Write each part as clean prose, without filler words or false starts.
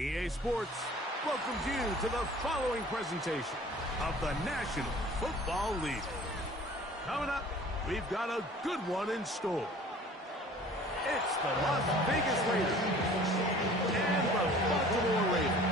EA Sports welcomes you to the following presentation of the National Football League. Coming up, we've got a good one in store. It's the Las Vegas Raiders and the Baltimore Ravens.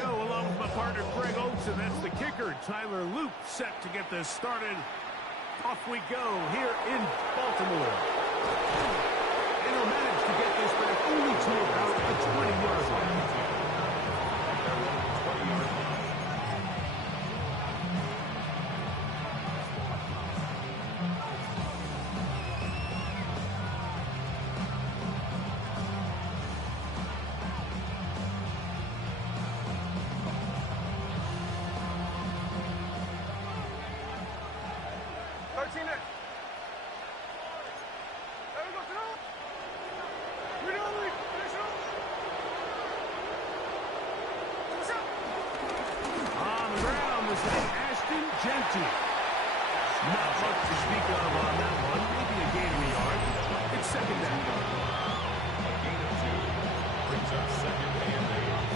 Along with my partner Greg Olsen, that's the kicker. Tyler Loop set to get this started. Off we go here in Baltimore. And he'll manage to get this back only to about a 20-yard line. Not much to speak of on that one. Maybe a gain of a yard. It's second down. A gain of 2 brings up second and 8.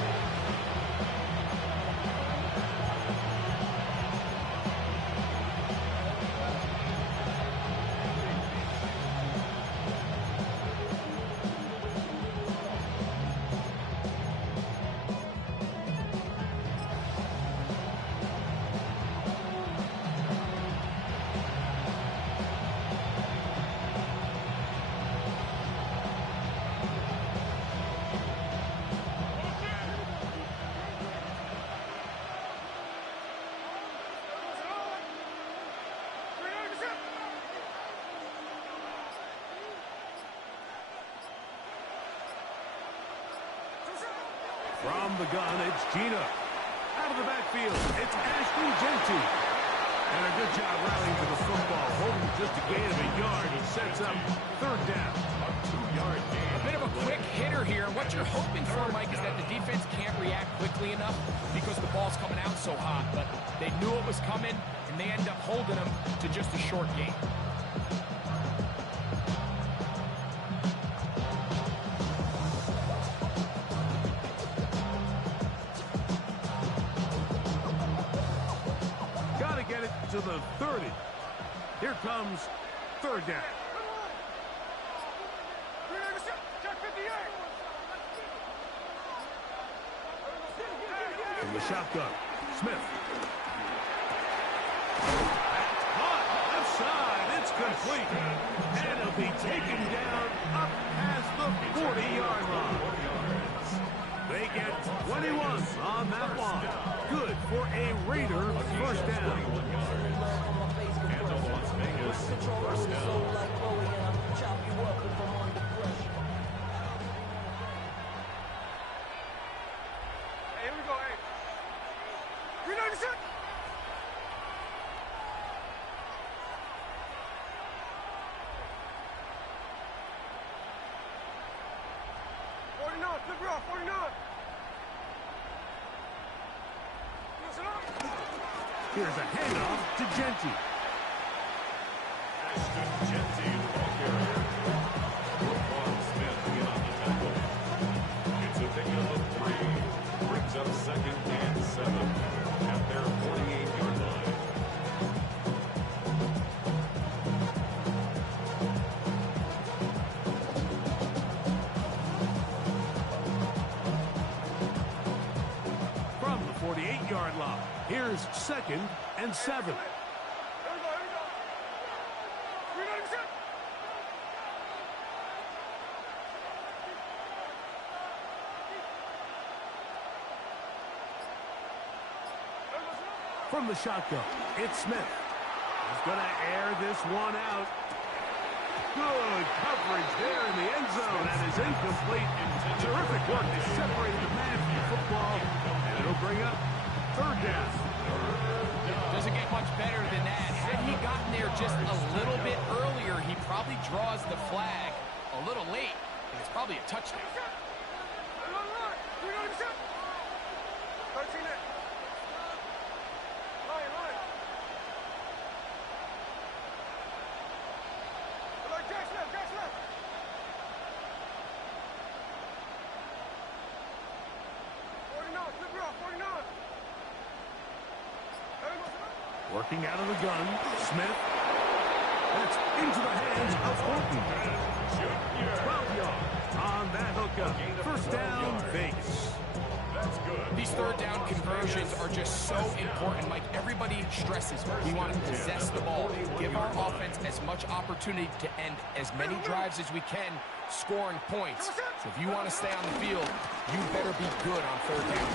From the gun, it's Gina. Out of the backfield, it's Ashton Jeanty. And a good job rallying to the football. Holding just a gain of a yard. He sets up third down. A 2-yard gain. A bit of a quick hitter here. What you're hoping for, Mike, is that the defense can't react quickly enough because the ball's coming out so hot. But they knew it was coming, and they end up holding them to just a short gain. To the 30. Here comes third down. From the shotgun, Smith. Caught left side. It's complete. And it'll be taken down up past the 40-yard line. They get 21 on that one. Good for a Raider first down. And the Las Vegas first down. Hey, here we go, hey. 396. Flip it off, 49. Here's a handoff to Jeanty. Ashton Jeanty, the ball carrier. Roquan Smith in on the tackle. It's a pickup of 3. Brings up second and 7 at their 48-yard line. From the 48-yard line, here's second and 7. From the shotgun, it's Smith. He's going to air this one out. Good coverage there in the end zone, and his is incomplete. Terrific work to separate the man from the football, and it'll bring up third down. Doesn't get much better than that. Had he gotten there just a little bit earlier, he probably draws the flag a little late, and it's probably a touchdown. Working out of the gun, Smith. That's into the hands of Horton. 12 yards on that hookup. First down, Vegas. That's good. These third down conversions are just so important, Mike. Everybody stresses we want to possess the ball, give our offense as much opportunity to end as many drives as we can, scoring points. So if you want to stay on the field, you better be good on third down.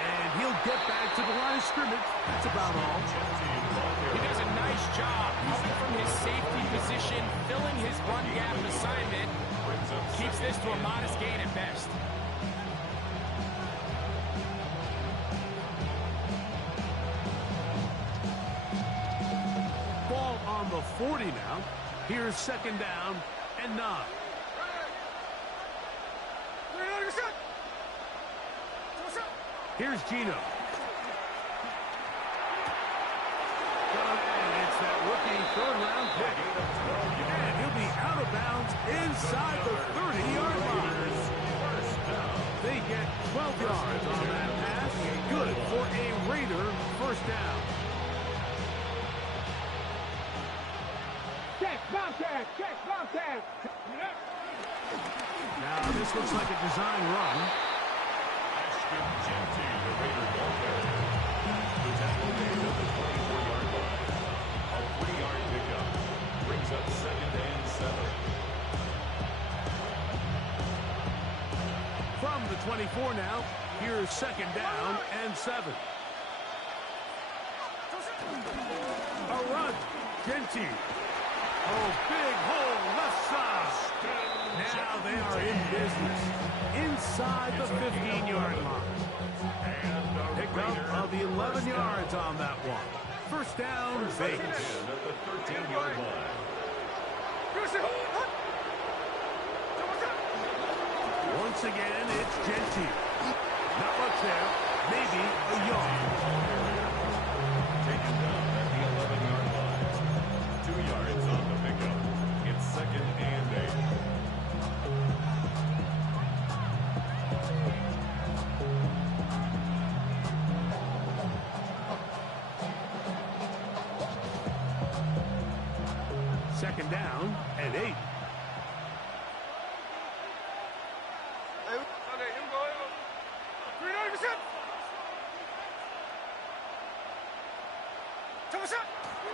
And he'll get back to the line of scrimmage. That's about all. He does a nice job coming from his safety position, filling his run gap assignment. Keeps this to a modest gain at best. Ball on the 40 now. Here's second down and 9. Here's Gino. And it's that rookie third-round pick. And he'll be out of bounds inside the 30-yard line. They get 12 yards on that pass. Good for a Raider first down. Now, this looks like a design run. Ashton Jeanty, the Raider ball carrier. The tackle made at the 24-yard line. A 3-yard pickup brings up second and 7. From the 24 now, here's second down and 7. A run. Jeanty. Oh, big hole left side. Now they are in business inside the 15-yard line. Pick up of 11 yards on that one. First down, Vegas. At the 13-yard line. Once again, it's Jeanty. Not much there. Maybe a yard. Taken down at the 11-yard line. 2 yards on the pickup. It's second and 8. Second down and 8.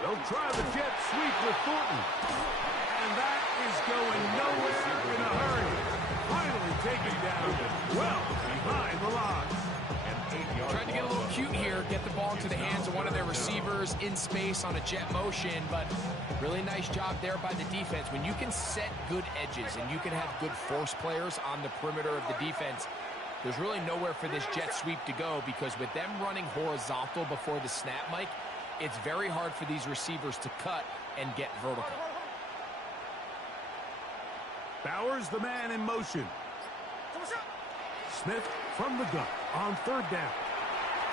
They'll try the jet sweep with Thornton. And that is going nowhere in a hurry. Finally taken down well behind the line. Tried to get a little cute here, get the ball into the hands of one of their receivers in space on a jet motion, but really nice job there by the defense. When you can set good edges and you can have good force players on the perimeter of the defense, there's really nowhere for this jet sweep to go, because with them running horizontal before the snap, Mike, it's very hard for these receivers to cut and get vertical. Bowers the man in motion. Smith from the gun on third down.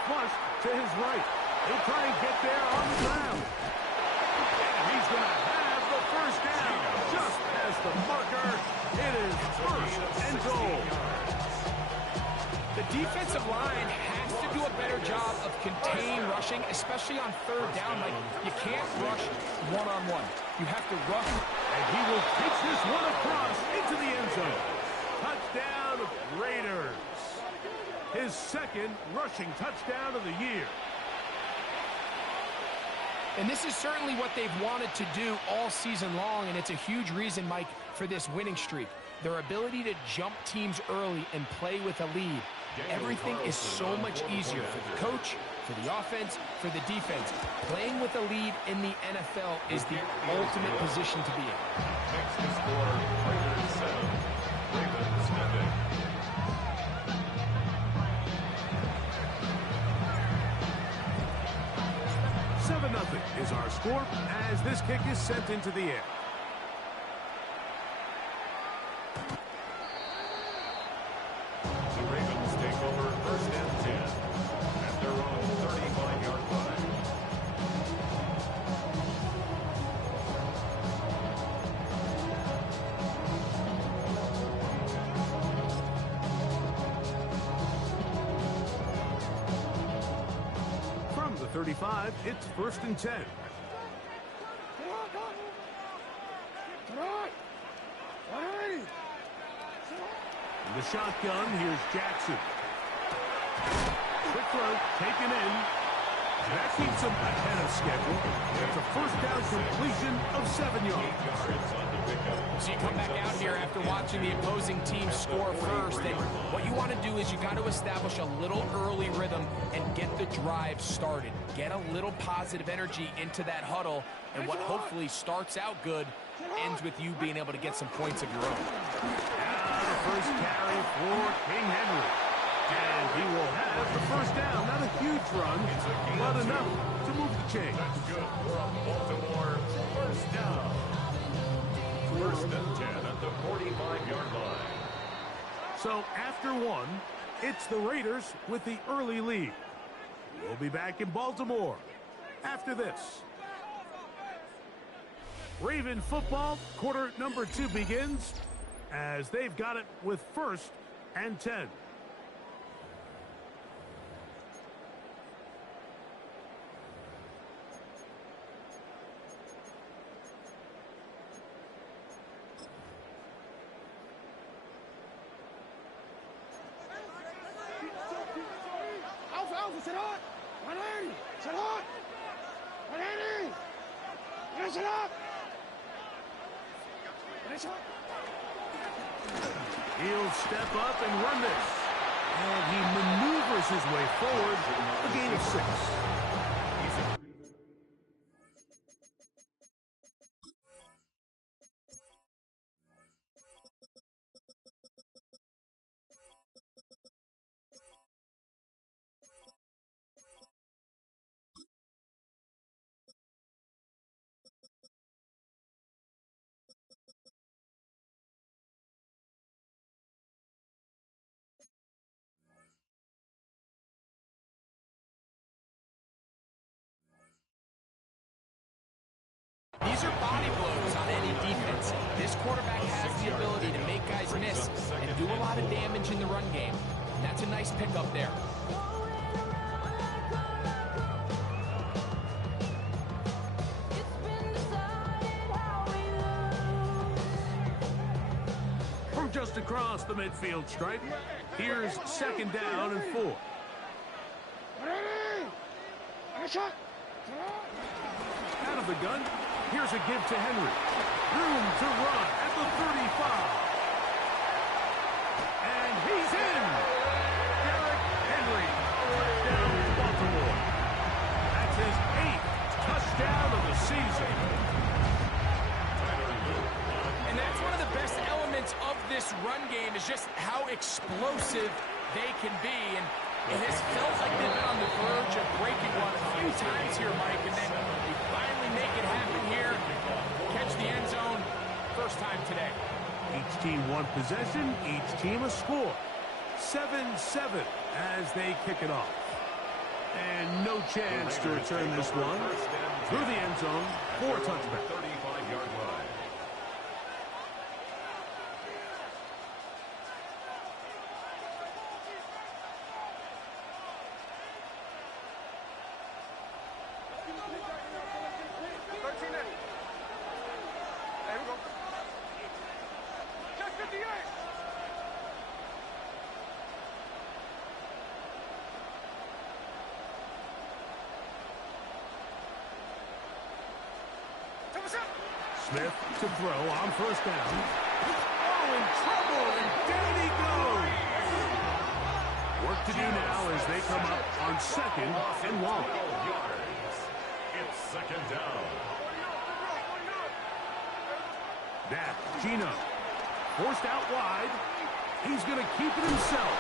Flush to his right. He'll try and get there on the ground. And he's going to have the first down. Just as the marker, it is first and goal. The defensive line has to do a better job of contain rushing, especially on third down. Like, you can't rush one-on-one. You have to rush. And he will pitch this one across into the end zone. Touchdown, Raiders. His second rushing touchdown of the year. And this is certainly what they've wanted to do all season long, and it's a huge reason, Mike, for this winning streak. Their ability to jump teams early and play with a lead. Everything is so much easier for the coach, for the offense, for the defense. Playing with a lead in the NFL is the ultimate position to be in. Next to score, Raiders 7, Ravens is our score as this kick is sent into the air. The Ravens take over 1st and 10 at their own 35-yard line. From the 35, it's 1st and 10. In the shotgun, here's Jackson. Quick throw, taken in. That keeps him ahead of schedule. That's a 1st down completion of 7 yards. So you come back out here after watching the opposing team score first, and what you want to do is you got to establish a little early rhythm and get the drive started. Get a little positive energy into that huddle, and what hopefully starts out good ends with you being able to get some points of your own. The first carry for King Henry. And he will have the 1st down. Not a huge run, but enough to move the chains. That's good for a Baltimore 1st down. 1st and 10 at the 45-yard line. So after 1, it's the Raiders with the early lead. We'll be back in Baltimore after this. Raven football, quarter number 2 begins as they've got it with 1st and 10. Alpha, sit up! 180! Sit up! 180! Yes, sit up! Finish up! He'll step up and run this. And he maneuvers his way forward, a gain of 6. These are body blows on any defense. This quarterback has the ability to make guys miss and do a lot of damage in the run game. And that's a nice pickup there. From just across the midfield stripe, here's 2nd down and 4. 180! Finish up! Out of the gun, here's a give to Henry. Room to run at the 35. And he's in! Derrick Henry, touchdown Baltimore. That's his 8th touchdown of the season. And that's one of the best elements of this run game is just how explosive they can be. And it has felt like they've been on the verge of breaking one a few times here, Mike, and then they finally make it happen here. Catch the end zone, 1st time today. Each team 1 possession, each team a score. 7-7 as they kick it off. And no chance to return this one. Through the end zone for a touchback. 35-yard line. Smith to throw on 1st down. Oh, in trouble, and down he goes. Work to do now as they come up on 2nd and 1. 12 yards. It's 2nd down. That, Gino. Forced out wide. He's going to keep it himself.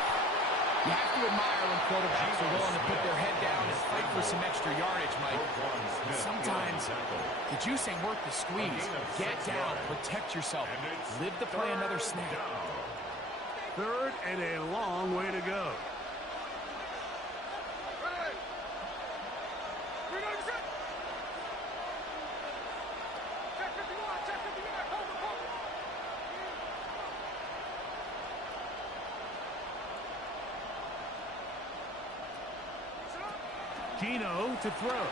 You have to admire when quarterbacks are willing to put their head down and fight for some extra yardage, Mike. But sometimes the juice ain't worth the squeeze. Get down, protect yourself, live to play another snap. Third and a long way to go. Gino to throw.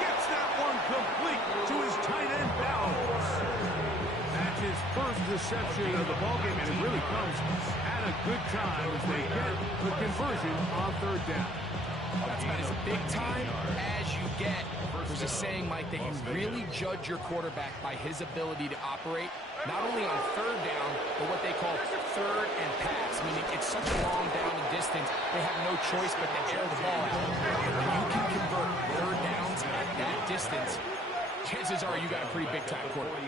Gets that one complete to his tight end Bowers. That's his first reception of the ballgame, and it really comes at a good time as they get the conversion on third down. That's about as big time as you get. There's a saying, Mike, that you really judge your quarterback by his ability to operate, not only on third down, but what they call third and pass, meaning it's such a long down and distance, they have no choice but to air the ball out. When you can convert third downs at that distance, chances are you got a pretty big-time quarterback.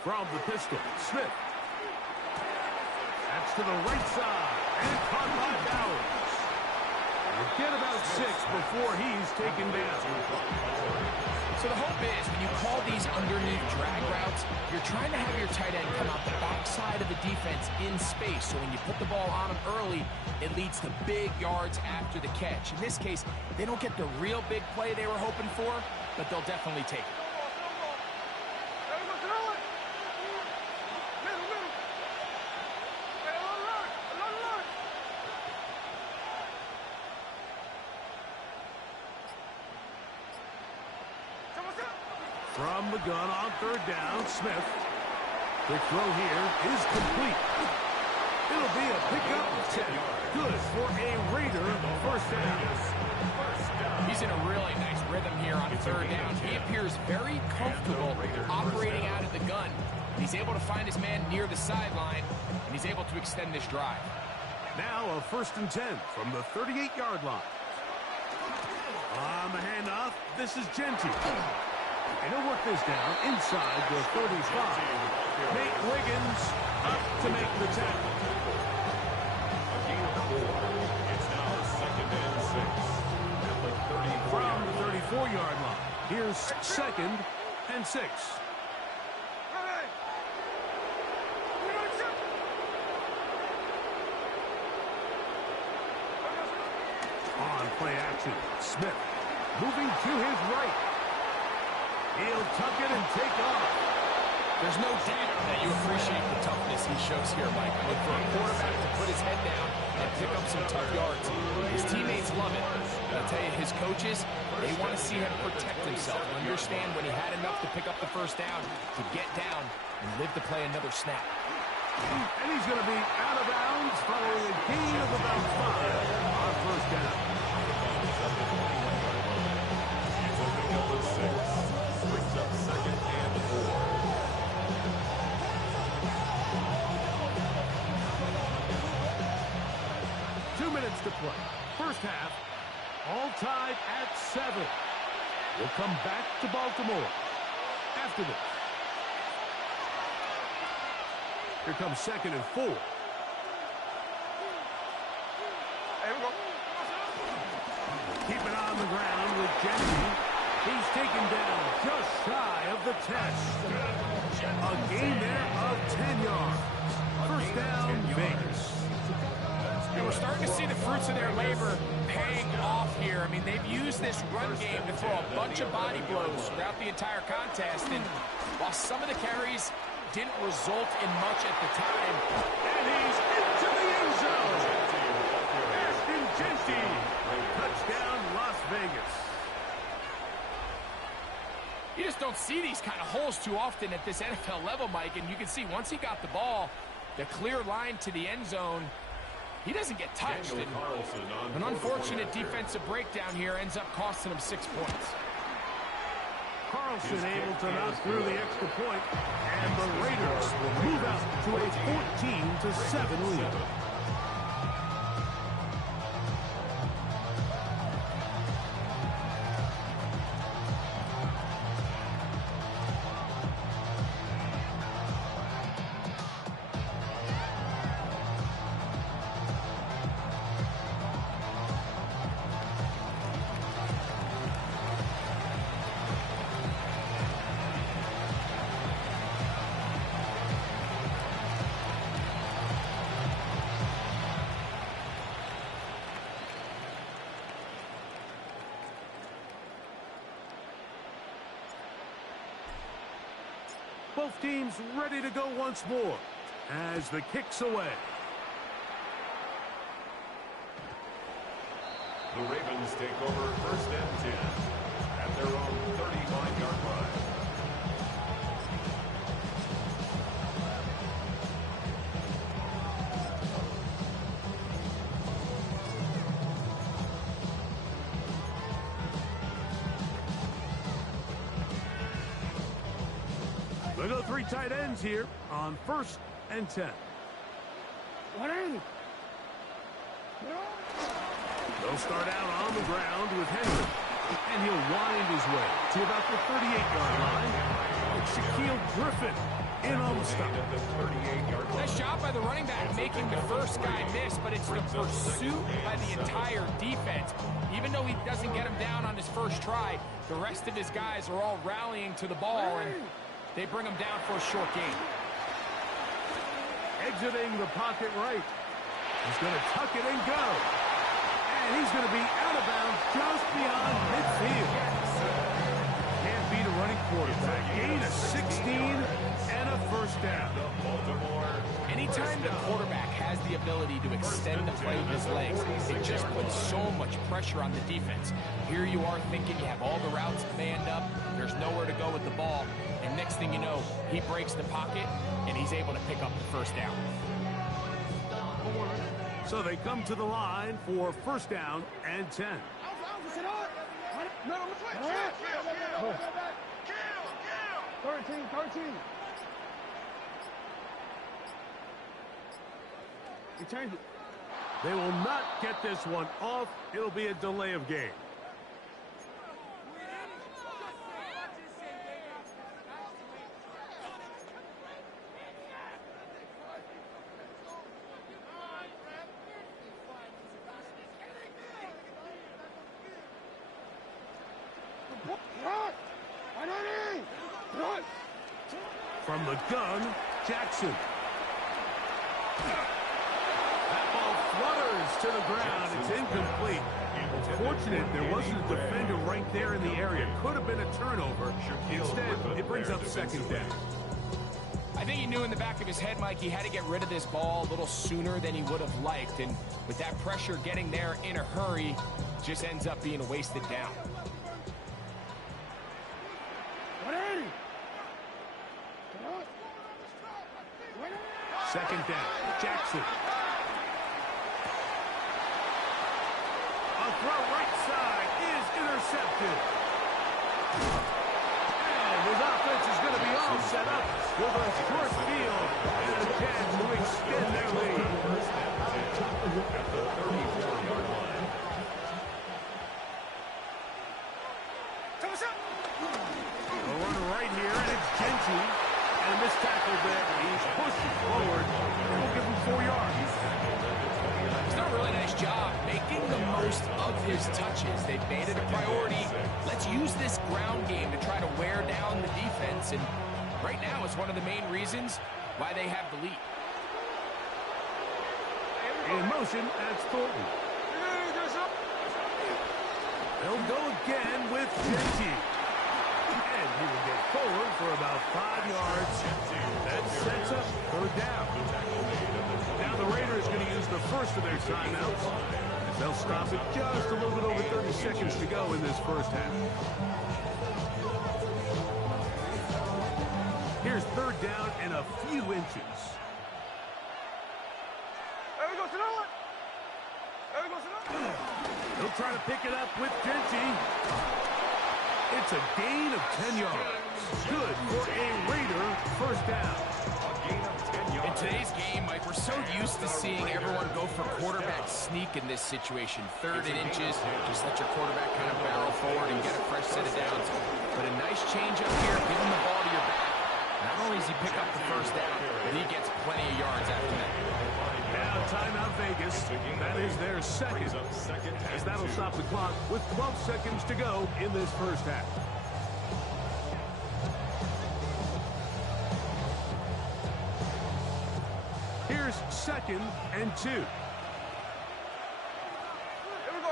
From the pistol, Smith. That's to the right side, and caught by Bowers. We'll get about 6 before he's taken down. So the hope is when you call these underneath drag routes, you're trying to have your tight end come out the backside of the defense in space. So when you put the ball on him early, it leads to big yards after the catch. In this case, they don't get the real big play they were hoping for, but they'll definitely take it. From the gun on third down, Smith. Quick throw here is complete. It'll be a pickup of 10. Good for a Raider first down. He's in a really nice rhythm here on third down. He appears very comfortable operating out of the gun. He's able to find his man near the sideline, and he's able to extend this drive. Now a 1st and 10 from the 38-yard line. On the handoff, this is Genty. And he'll work this down inside the 35. Nate Wiggins up to make the tackle. It's now 2nd and 6. At the 34. From the 34-yard line, here's 2nd and 6. On play action, Smith moving to his right. He'll tuck it and take off. There's no doubt that you appreciate the toughness he shows here, Mike. I mean, for a quarterback to put his head down and pick up some tough yards, his teammates love it. But I'll tell you, his coaches, they want to see him protect himself, understand when he had enough to pick up the first down, to get down and live to play another snap. And he's going to be out of bounds following a gain of about 5 on first down. It's a pickup of 6. Brings up 2nd and 4. To play. First half, all tied at 7. We'll come back to Baltimore after this. Here comes 2nd and 4. Keep it on the ground with Genty. He's taken down just shy of the 10. A gain there of 10 yards. First down, Vegas. And we're starting to see the fruits of their labor paying off here. I mean, they've used this run game to throw a bunch of body blows throughout the entire contest. And while some of the carries didn't result in much at the time. And he's into the end zone. Ashton Genty. Touchdown, Las Vegas. You just don't see these kind of holes too often at this NFL level, Mike. And you can see once he got the ball, the clear line to the end zone, he doesn't get touched. And an unfortunate defensive breakdown here ends up costing him 6 points. Carlson able to knock through the extra point, and the Raiders will move out to a 14-7 lead. Both teams ready to go once more as the kick's away. The Ravens take over 1st and 10 at their own 35-yard line. They go 3 tight ends here on 1st and 10. They'll start out on the ground with Henry, and he'll wind his way to about the 38-yard line. It's Shaquille Griffin in on the stop. Nice job by the running back making the first guy miss, but it's the pursuit by the entire defense. Even though he doesn't get him down on his first try, the rest of his guys are all rallying to the ball, and they bring him down for a short gain. Exiting the pocket right. He's going to tuck it and go. And he's going to be out of bounds just beyond midfield. Can't beat a running quarterback. Gain of 16 and a first down. Anytime the quarterback has the ability to extend the play with his legs, it just puts so much pressure on the defense. Here you are thinking you have all the routes manned up, there's nowhere to go with the ball, and next thing you know, he breaks the pocket, and he's able to pick up the first down. So they come to the line for 1st down and 10. 13. He changed it. They will not get this one off. It'll be a delay of game. From the gun, Jackson. That ball flutters to the ground. It's incomplete. It's fortunate there wasn't a defender right there in the area. Could have been a turnover. Instead, it brings up 2nd down. I think he knew in the back of his head, Mike, he had to get rid of this ball a little sooner than he would have liked. And with that pressure getting there in a hurry, just ends up being a wasted down. 2nd down, Jackson. A throw right side is intercepted. And his offense is going to be all set up with a short field and a chance to extend their lead. At the 34-yard line. A run right here, and it's Genty. And this tackle there, he's pushing forward. We'll give him 4 yards. He's done a really nice job making the most of his touches. They've made it a priority. Let's use this ground game to try to wear down the defense. And right now, it's one of the main reasons why they have the lead. In motion, that's Thornton. They'll go again with Genty. And he will get forward for about 5 yards. That sets up 3rd down. Now the Raiders going to use the first of their timeouts. They'll stop it just a little bit over 30 seconds to go in this first half. Here's 3rd down and a few inches. There we go, He'll try to pick it up with Genty. It's a gain of 10 yards. Good for a Raider first down. A gain of 10 yards. In today's game, Mike, we're so used to seeing everyone go for quarterback sneak in this situation. 3rd and inches, just let your quarterback kind of barrel forward and get a fresh set of downs. But a nice change up here, give him the ball to your back. Not only does he pick up the first down, but he gets plenty of yards after that. Now timeout Vegas. That is their second. As that'll stop the clock with 12 seconds to go in this first half. Here's 2nd and 2. Here we go.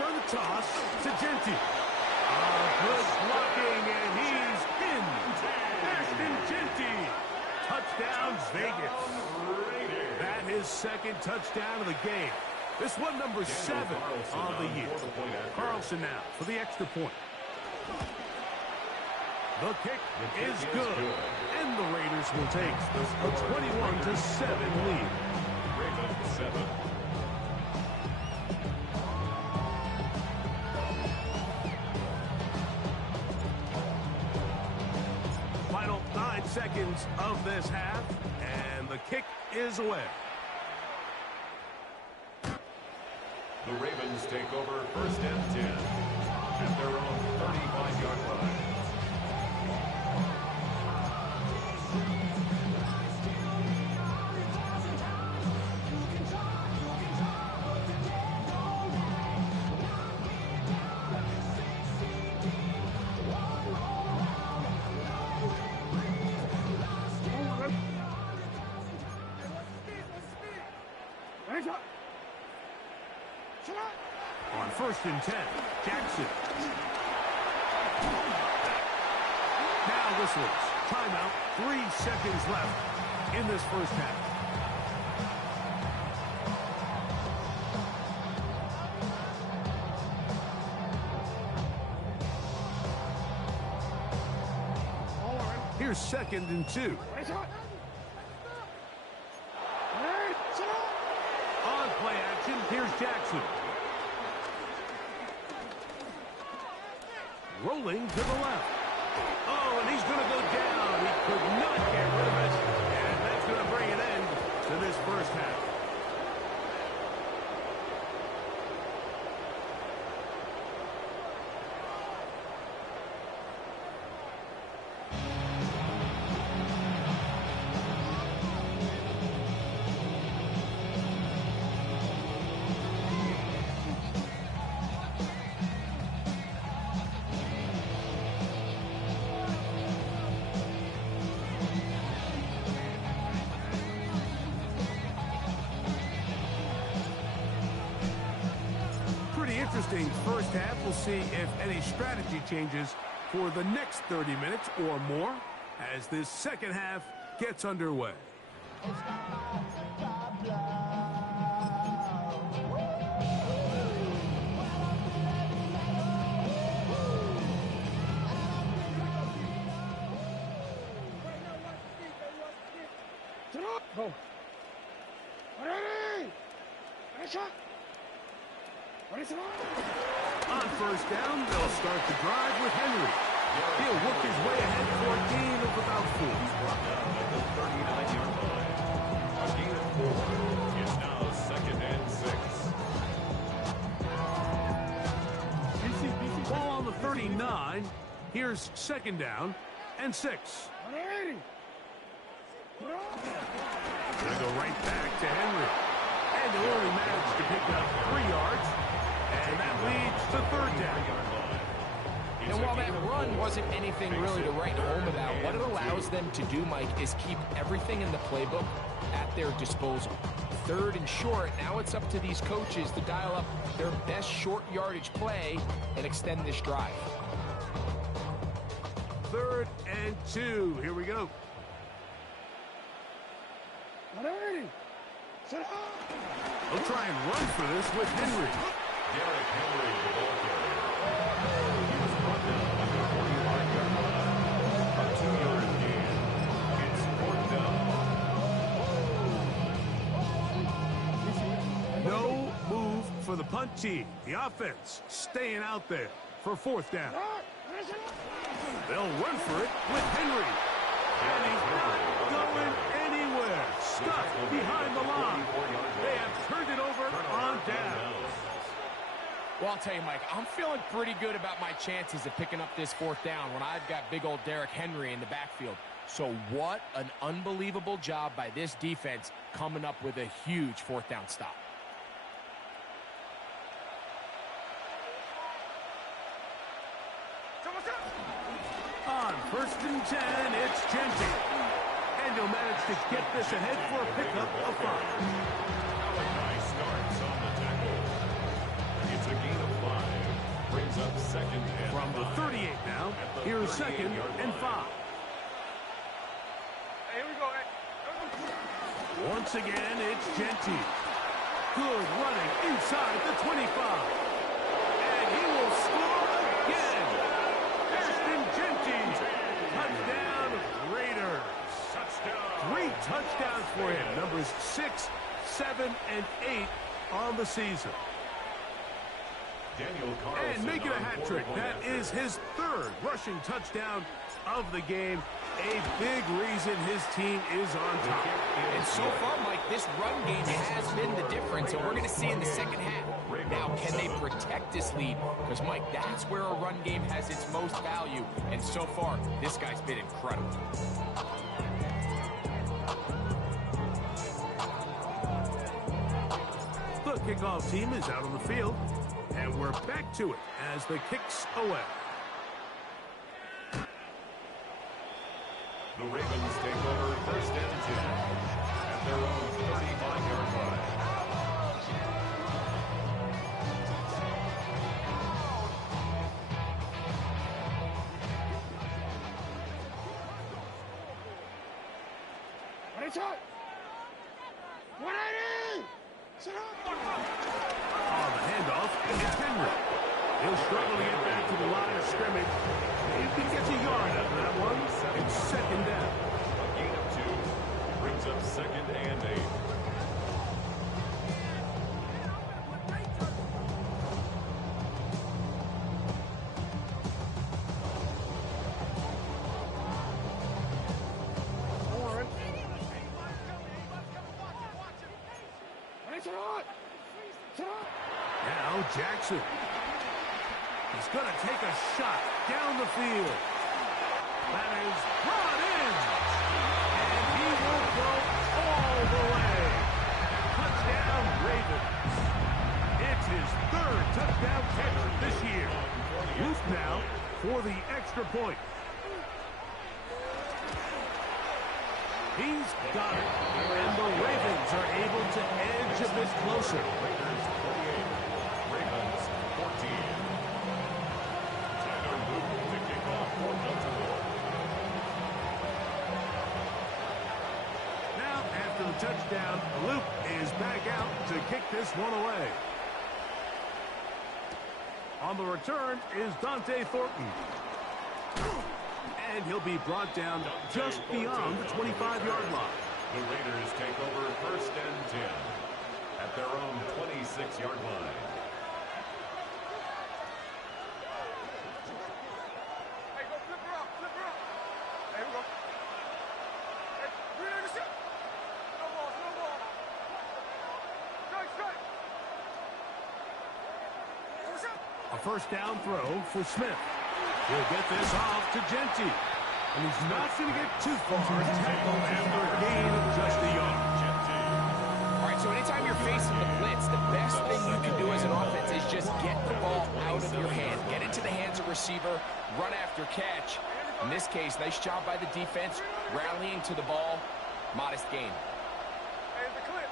Run the toss to Genty. Good blocking, and he's in. Ashton Genty. Touchdown, Vegas. That is 2nd touchdown of the game. This one number 7 on the year. Carlson now for the extra point. The kick is good, and the Raiders will take a 21-7 lead. Ravens 7. Final 9 seconds of this half, and the kick is away. The Ravens take over 1st and 10 at their own 35-yard line. On 1st and 10, Jackson. Now whistles. Timeout. 3 seconds left in this first half. Here's 2nd and 2. On play action, here's Jackson. Rolling to the left. Oh, and he's going to go down. He could not get rid of it. And that's going to bring an end to this first half. Interesting first half. We'll see if any strategy changes for the next 30 minutes or more as this second half gets underway. Go. Ready? Shot. On 1st down, they'll start the drive with Henry. He'll work his way ahead for a gain of about 4. Brought down at the 39-yard line. A gain of 4. It's now 2nd and 6. Ball on the 39. Here's 2nd down and 6. Gonna go right back to Henry. And he'll only manage to pick up 3 yards. And that leads to 3rd down. And while that run wasn't anything really to write home about, what it allows them to do, Mike, is keep everything in the playbook at their disposal. 3rd and short, now it's up to these coaches to dial up their best short yardage play and extend this drive. 3rd and 2. Here we go. They'll try and run for this with Henry. Derrick Henry, the ball carrier. He was brought down at the 45-yard line. A 2-yard gain. It's 4th down. for the punt team. The offense staying out there for fourth down. They'll run for it with Henry. And he's not going anywhere. Stuck behind the line. They have turned it over on down. Well, I'll tell you, Mike, I'm feeling pretty good about my chances of picking up this fourth down when I've got big old Derrick Henry in the backfield. So what an unbelievable job by this defense coming up with a huge fourth down stop. On 1st and 10, it's Genty. And he'll manage to get this ahead for a pickup of 5. Nice starts on the tackle. It's a gain of 5. Brings up second and From the 38 now, here's 2nd and 5. Here we go. Once again, it's Genty. Good running inside the 25. And he will score again. Ashton Genty. Touchdown, Raiders. touchdown. 3 touchdowns for him. Numbers 6, 7, and 8 on the season. Daniel Carlson And making a on hat trick. 4-point That after. is his 3rd rushing touchdown of the game. A big reason his team is on top. And so far, Mike, this run game has been the difference, and we're going to see in the second half. Now, can they protect this lead? Because, Mike, that's where a run game has its most value. And so far, this guy's been incredible. The kickoff team is out on the field, and we're back to it as the kick's away. The Ravens take over 1st and 10 at their own 35-yard line. It's hot. 180. Sit up. On the handoff, it's Henry. He'll struggle to get back to the line of scrimmage. If he gets a yard out of that one, it's 2nd down. A gain of 2 brings up 2nd and 8. Now Jackson. He's going to take a shot down the field. That is brought in. And he will go all the way. Touchdown, Ravens. It's his 3rd touchdown catch this year. Luke now for the extra point. He's got it. And the Ravens are able to edge a bit closer. Raiders 48, Ravens 14. Tyler Luke to kick off for Baltimore. Now, after the touchdown, Luke is back out to kick this one away. On the return is Dante Thornton. And he'll be brought down just beyond the 25-yard line. The Raiders take over 1st and 10 at their own 26-yard line. Hey, go flip her up, flip her up. Hey, here we go. Hey, read the shot. No balls, no balls. Strike, strike. A 1st down throw for Smith. He'll get this off to Genty. And he's not going to get too far. Tackle after a gain of just a yard. All right, so anytime you're facing the blitz, the best thing you can do as an offense is just get the ball out of your hand. Get it to the hands of receiver, run after catch. In this case, nice job by the defense, rallying to the ball. Modest gain. Hey, the clip.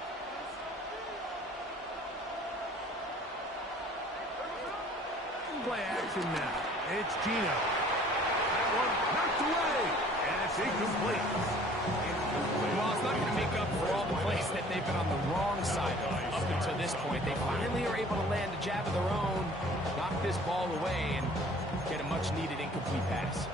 Play action now. It's Gino. That one knocked away. And it's incomplete. Well, it's not going to make up for all the plays that they've been on the wrong side of up until this point. They finally are able to land a jab of their own, knock this ball away, and get a much-needed incomplete pass.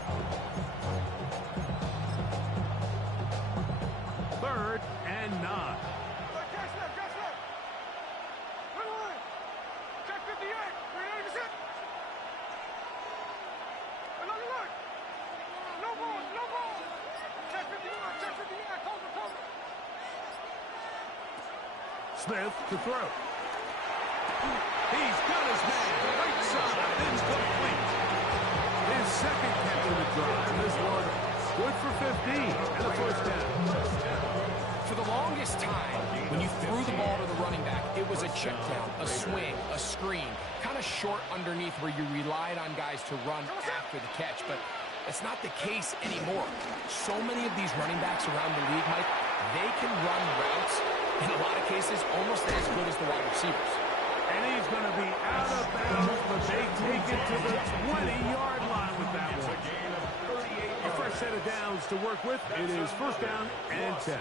3rd and 9. Catch left, catch left. Run away. Smith to throw. He's got his man. Right side. Incomplete. His second catch of the drive. This one good for 15 and a first down. For the longest time, when you threw the ball to the running back, it was a check down, a swing, a screen, kind of short underneath where you relied on guys to run after the catch. But it's not the case anymore. So many of these running backs around the league, Mike, they can run routes, in a lot of cases, almost as good as the wide receivers. And he's going to be out of bounds, but they take it to the 20-yard line with that one. A fresh set of downs to work with. It is first down and 10.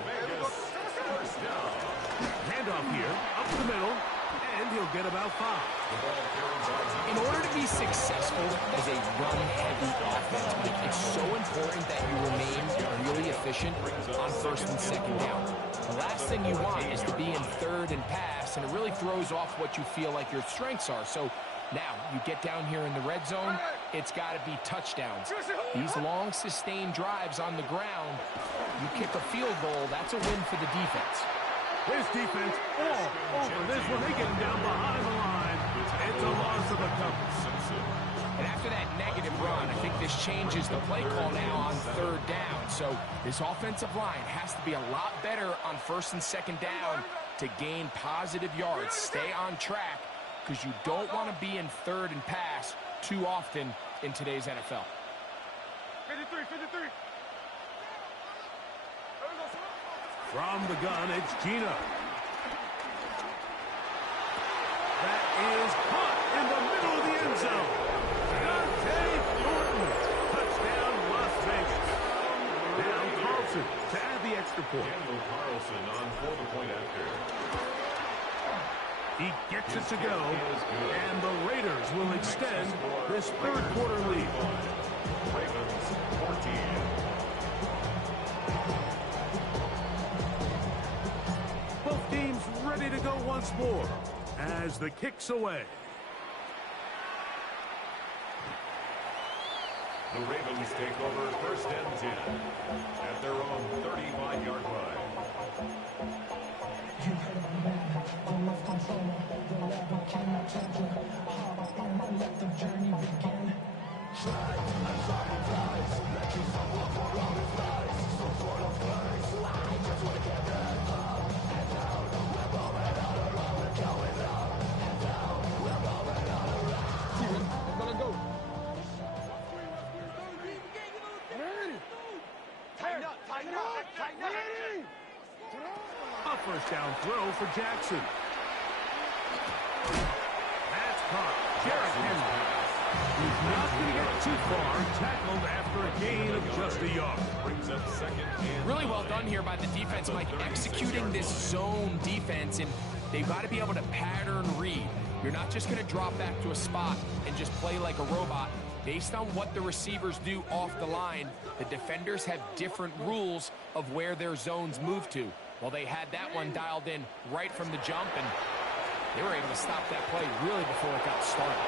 Handoff here, up the middle, and he'll get about 5. In order to be successful as a run-heavy offense, Mike, it's so important that you remain really efficient on first and second down. The last thing you want is to be in third and pass, and it really throws off what you feel like your strengths are. So now you get down here in the red zone, it's got to be touchdowns. These long, sustained drives on the ground, you kick a field goal, that's a win for the defense. His defense all over this one. They get him down behind the line. It's a loss of a couple. And after that negative run, I think this changes the play call now on third down. So this offensive line has to be a lot better on first and second down to gain positive yards. Stay on track because you don't want to be in third and pass too often in today's NFL. 53. From the gun, it's Gino. That is caught in the middle of the end zone. Dante Thornton. Touchdown, Las Vegas. Now Carlson to add the extra point. Daniel Carlson on for the point after. He gets it to go, and the Raiders will extend this third quarter lead. Ravens 14. Both teams ready to go once more as the kick's away. The Ravens take over first and 10 at their own 35-yard line. You heard of man, almost control. The level cannot change it. Hop on and let the journey begin. Try as I rise, let you someone for all his lies. So full of words, I just want to get rid of. And now the rebel and all around, we're going up. And now we're moving all around. Gonna go. Tighten up. A first down throw for Jackson. That's caught. Jarrett Henry. He's not going to get too far. Tackled after a gain of just a yard. Brings up second and Really well done here by the defense, Mike, executing this zone defense, and they've got to be able to pattern read. You're not just going to drop back to a spot and just play like a robot. Based on what the receivers do off the line, the defenders have different rules of where their zones move to. Well, they had that one dialed in right from the jump, and they were able to stop that play really before it got started.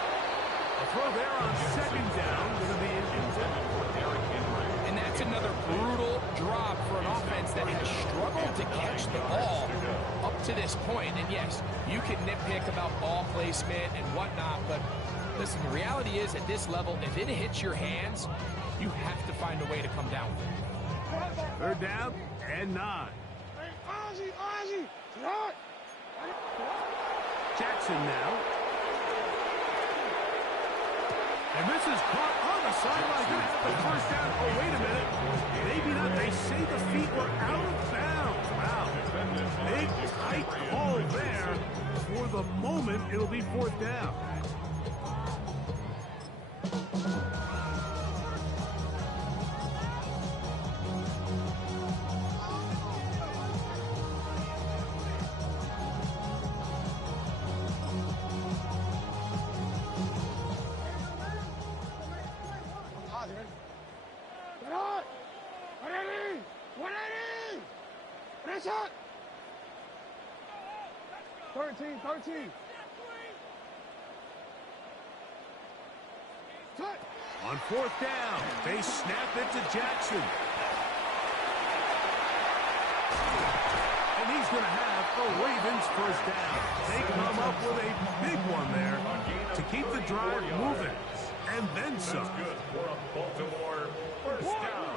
A throw there on second down. Going to be intended for Derrick Henry. And that's another brutal drop for an offense that has struggled to catch the ball up to this point. And yes, you can nitpick about ball placement and whatnot, but listen, the reality is at this level, if it hits your hands, you have to find a way to come down with it. Third down and 9. Ozzy, right. Jackson now. And this is caught on the sideline. Going to have the first down. Oh, wait a minute. Maybe not. They say the feet were out of bounds. Wow. Big, tight call there. For the moment, it'll be fourth down. Shot. 13. Touch. On fourth down, they snap it to Jackson. And he's going to have a race Ravens first down. They come up with a big one there to keep the drive moving. And then some. That's good for a Baltimore first down.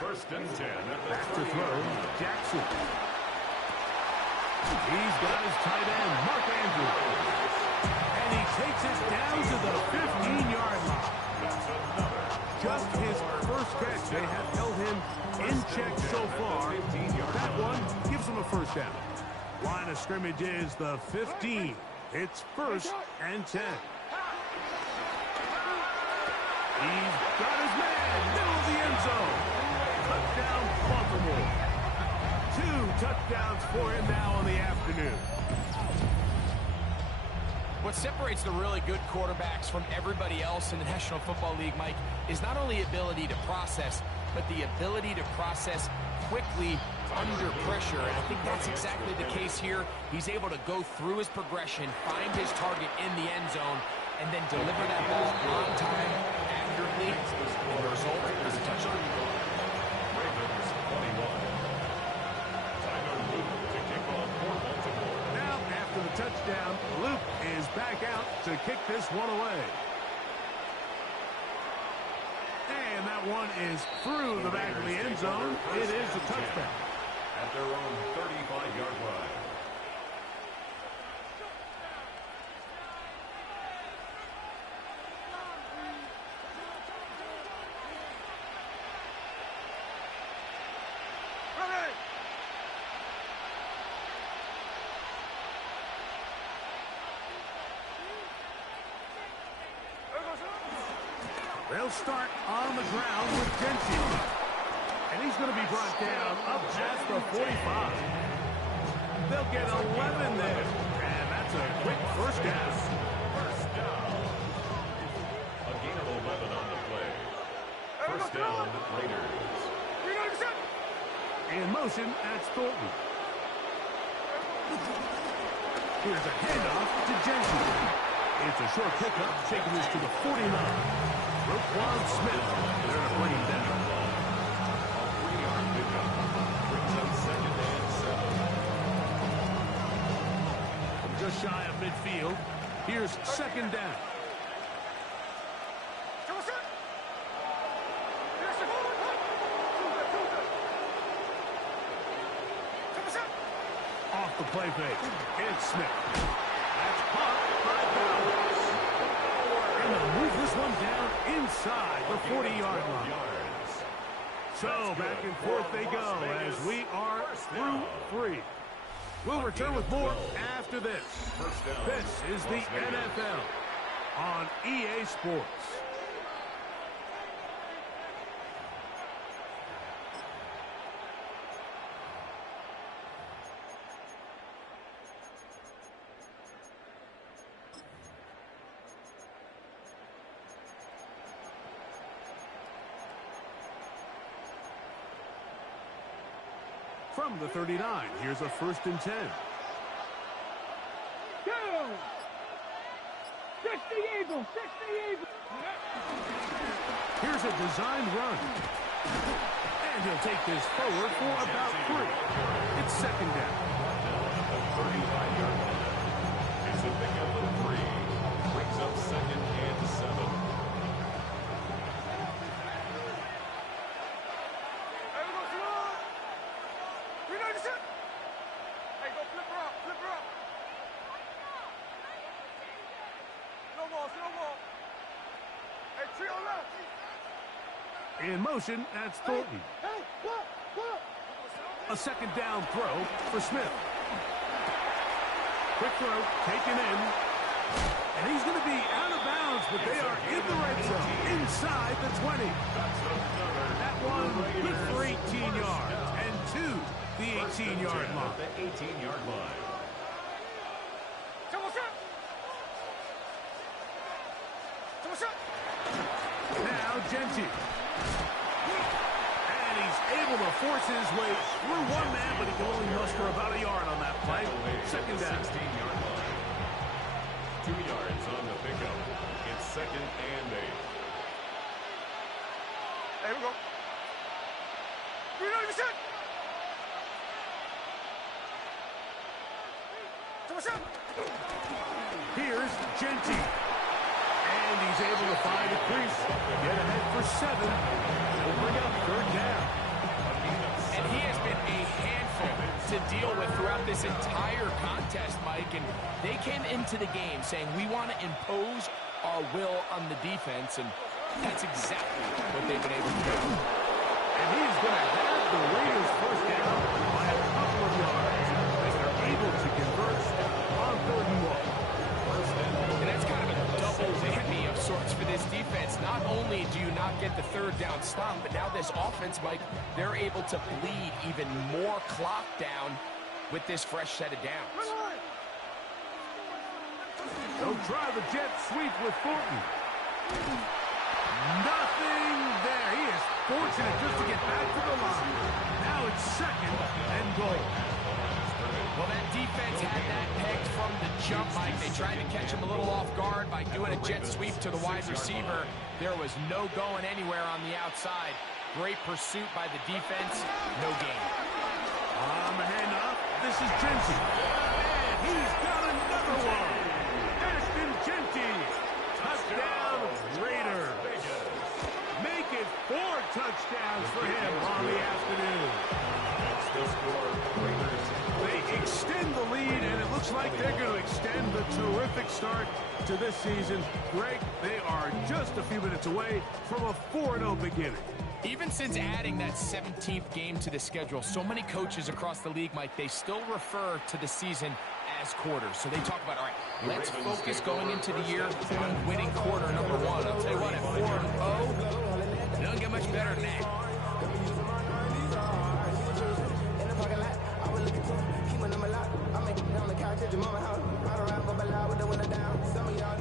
First and 10 at the Back to 30. throw, Jackson. He's got his tight end, Mark Andrews. And he takes it down to the 15-yard line. That's another. Just his first catch. They have held him in check so far. That one gives him a first down. Line of scrimmage is the 15. It's first and 10. He's got his man, middle of the end zone. Touchdown, Baltimore. 2 touchdowns for him now in the afternoon. What separates the really good quarterbacks from everybody else in the National Football League, Mike, is not only ability to process, but the ability to process quickly under pressure. And I think that's exactly the case here. He's able to go through his progression, find his target in the end zone, and then deliver that ball on time, accurately, and the result is a touchdown. Ravens 21. Tyler Luke to kick off for Baltimore. Now, after the touchdown, Luke is back out to kick this one away. And that one is through the back of the end zone. It is a touchdown. At their own 35-yard line. They'll start on the ground with Gentry. And he's going to be brought down up past the 45. They'll get 11 there. And that's a quick first down. First down. A gain of 11 on the play. First down, Raiders. In motion, that's Thornton. Here's a handoff to Gentry. It's a short pickup, taking this to the 49. Roquan Smith, there to bring him down. A 3-yard pickup. Brings up second and 7. Just shy of midfield. Here's second down. Off the play fake. It's Smith. That's caught by Bowers. And they'll move this one down inside the 40-yard line. So back and forth they go as we are through 3. We'll return with more after this. This is the NFL on EA Sports. From the 39, here's a first and 10. Go! 60 Eagles! 60 Eagles! Here's a designed run. And he'll take this forward for about 3. It's second down. 35-yard line. It's a pickup of 3. Brings up second and 7. Hey, go flip her up, flip her up. No more, no more. Hey, trio left. In motion, that's Thornton. Hey, look. A second down throw for Smith. Quick throw, taken in. And he's going to be out of bounds, but they are in the red zone, inside the 20. That one good for 18 yards, and 2 the 18-yard line. The 18-yard line. Now Gentry. And he's able to force his way through one man, but he can only muster about a yard on that play. Second down. 16-yard line. 2 yards on the pickup. It's second and 8. There we go. 397. Here's Genty. And he's able to find a crease. Get ahead for 7. It'll bring up 3rd down. And he has been a handful to deal with throughout this entire contest, Mike. And they came into the game saying, we want to impose our will on the defense. And that's exactly what they've been able to do. And he's going to have the Raiders first down by a couple of yards as they're able to convert on 3rd and 1. And that's kind of a double whammy of sorts for this defense. Not only do you not get the 3rd down stop, but now this offense, Mike, they're able to bleed even more clock down with this fresh set of downs. They'll try the jet sweep with Thornton. Nothing there. He is fortunate just to get back to the line. Now it's 2nd and goal. Well, that defense had that pegged from the jump, Mike. They tried to catch him a little off guard by doing a jet sweep to the wide receiver. There was no going anywhere on the outside. Great pursuit by the defense. No gain. On the handoff, this is Genty. And he's got another one. Ashton Genty. Touchdown, Raiders. Make it 4 touchdowns for him on the afternoon. That's the score. Raiders. They extend the lead, and it looks like they're going to extend the terrific start to this season. Greg, they are just a few minutes away from a 4-0 beginning. Even since adding that 17th game to the schedule, so many coaches across the league, Mike, they still refer to the season as quarters. So they talk about, all right, let's focus going into the year on winning quarter number 1. I'll tell you what, at 4-0, it doesn't get much better than that.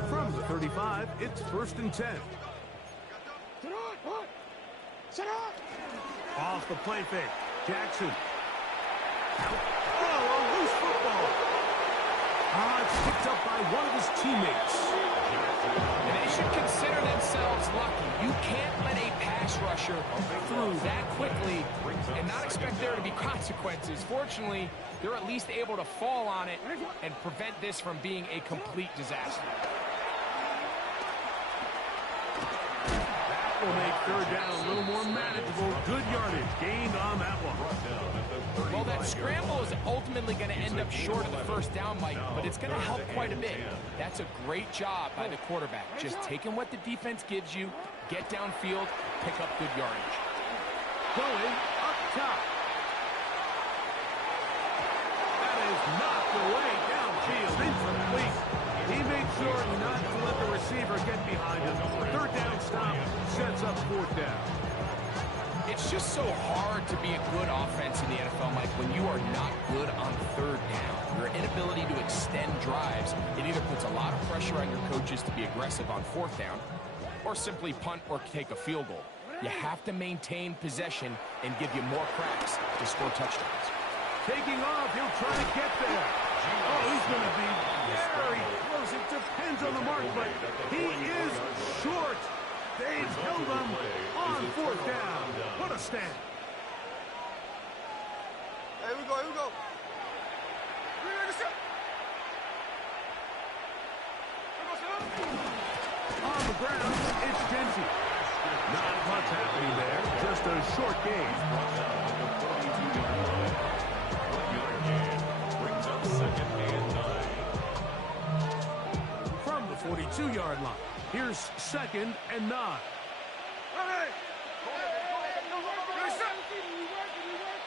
From the 35, it's 1st and 10. Off the play fake. Jackson. Oh, a loose football. It's picked up by one of his teammates. And they should consider themselves lucky. You can't let a pass rusher through that quickly and not expect there to be consequences. Fortunately, they're at least able to fall on it and prevent this from being a complete disaster. That will make 3rd down a little more manageable. Good yardage gained on that one. Well, that scramble is ultimately going to end up short of the 1st down, Mike, but it's going to help quite a bit. That's a great job by the quarterback. Just taking what the defense gives you, get downfield, pick up good yardage. Going up top. That is knocked away downfield. Incomplete. He made sure not to let the receiver get behind him. 3rd down stop sets up 4th down. It's just so hard to be a good offense in the NFL, Mike, when you are not good on 3rd down. Your inability to extend drives, it either puts a lot of pressure on your coaches to be aggressive on 4th down or simply punt or take a field goal. You have to maintain possession and give you more cracks to score touchdowns. Taking off, he'll try to get there. Oh, he's going to be very close. It depends on the mark, but he is short. They've held him on 4th down. What a stand. Here we go, here we go. On the ground, it's Genty. Not much happening there. Just a short game. Brings up 2nd and 9. From the 42-yard line, here's 2nd and 9.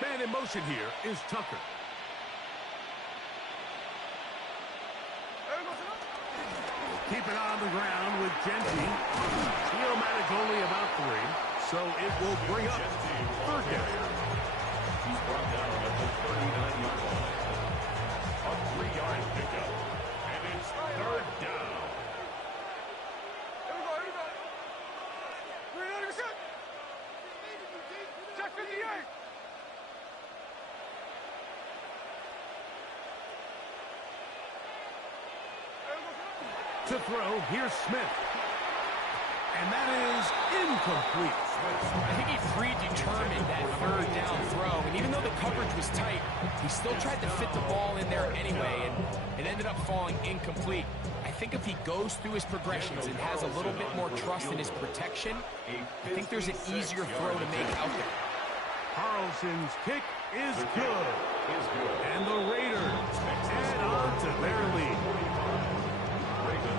Man in motion here is Tucker. Keep it on the ground with Genty. He'll manage only about 3, so it will bring up 3rd down. He's brought down at the 39-yard line. A 3-yard pickup. And it's 3rd down. Here we go. Check 58. To throw, here's Smith. And that is incomplete. I think he predetermined that third down throw, and even though the coverage was tight, he still tried to fit the ball in there anyway, and it ended up falling incomplete. I think if he goes through his progressions and has a little bit more trust in his protection, I think there's an easier throw to make out there. Carlson's kick is good. And the Raiders add on to their lead.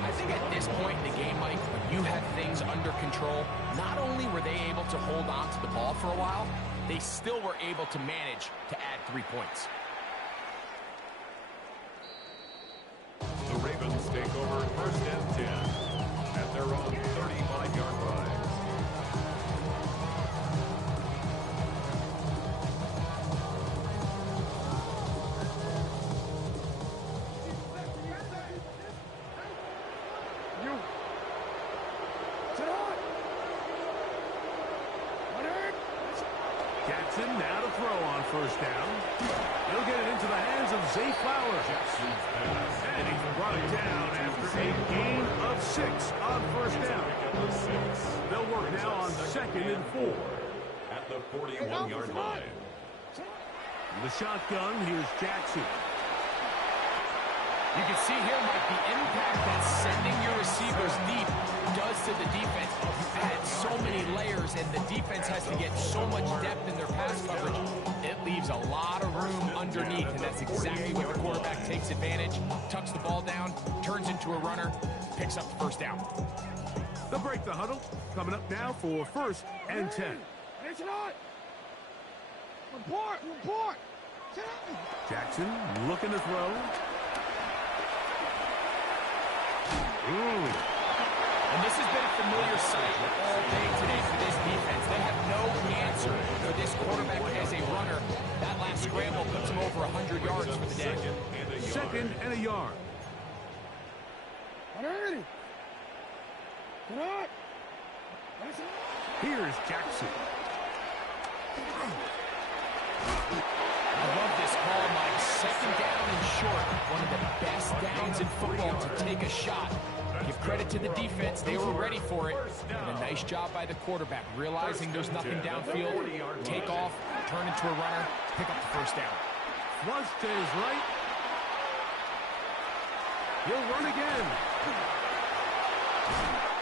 I think at this point in the game, Mike, when you have things under control, not only were they able to hold on to the ball for a while, they still were able to manage to add 3 points. The Ravens take over 1st and 10 at their own 35-yard line. Jackson now to throw on 1st down. He'll get it into the hands of Zay Flowers. And he's brought it down after a gain of 6 on 1st down. They'll work now on 2nd and 4. At the 41-yard line. The shotgun, here's Jackson. You can see here, Mike, the impact that sending your receivers deep does to the defense. You add so many layers, and the defense has to get so much depth in their pass coverage. It leaves a lot of room underneath, and that's exactly what the quarterback takes advantage. Tucks the ball down, turns into a runner, picks up the 1st down. They'll break the huddle. Coming up now for 1st and 10. Report! Jackson looking to throw. And this has been a familiar sight all day today for this defense. They have no answer for this quarterback as a runner. That last scramble puts him over 100 yards for the day. 2nd and a yard. Here's Jackson. I love this call, Mike. 2nd down and short. One of the best downs in football to take a shot. Give credit to the defense. They were ready for it. And a nice job by the quarterback, realizing there's nothing downfield. Take off, turn into a runner, pick up the 1st down. Flush to his right. He'll run again.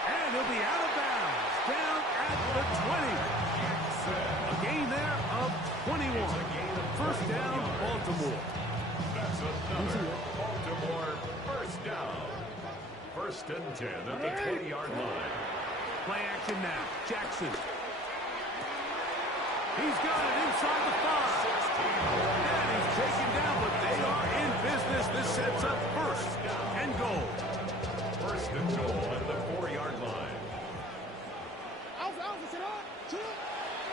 And he'll be out of bounds. Down at the 20. A gain there of 21. 1st down, Baltimore. That's another Baltimore 1st down. 1st and 10 at the 20-yard line. Play action now. Jackson. He's got it inside the 5. And he's taken down, but they are in business. This sets up 1st and goal. 1st and goal at the 4-yard line.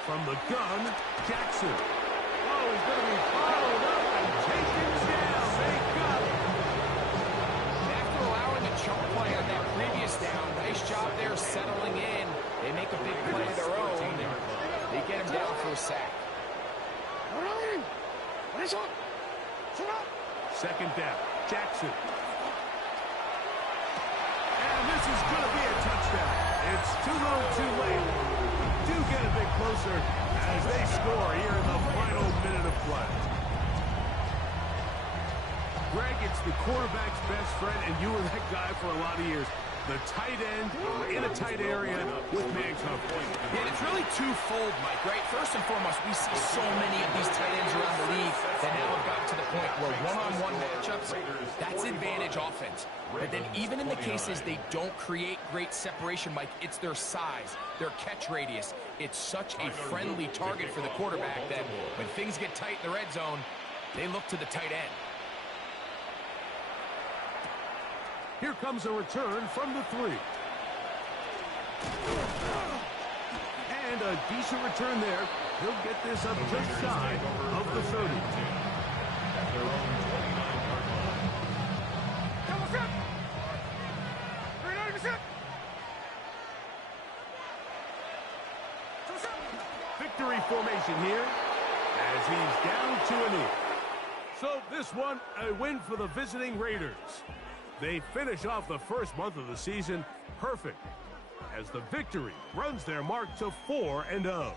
From the gun, Jackson. Oh, he's going to be followed up and taken down. They got it. After allowing a chunk play on that previous down, nice job there settling in. They make a big play of their own, and they get him down for a sack. 2nd down, Jackson. And this is going to be a touchdown. It's too little too late. Do get a bit closer as they score here in the final minute of play. Greg, it's the quarterback's best friend, and you were that guy for a lot of years. The tight end in a tight area with man coverage. Yeah, it's really twofold, Mike, right? First and foremost, we see so many of these tight ends around the league that now have gotten to the point where one-on-one matchups, that's advantage offense. But then even in the cases they don't create great separation, Mike, it's their size, their catch radius. It's such a friendly target for the quarterback that when things get tight in the red zone, they look to the tight end. Here comes a return from the 3. And a decent return there. He'll get this up just shy of the 30. At their own 29-yard line. Victory formation here as he's down to a knee. So this one, a win for the visiting Raiders. They finish off the first month of the season perfect. as the victory runs their mark to 4-0.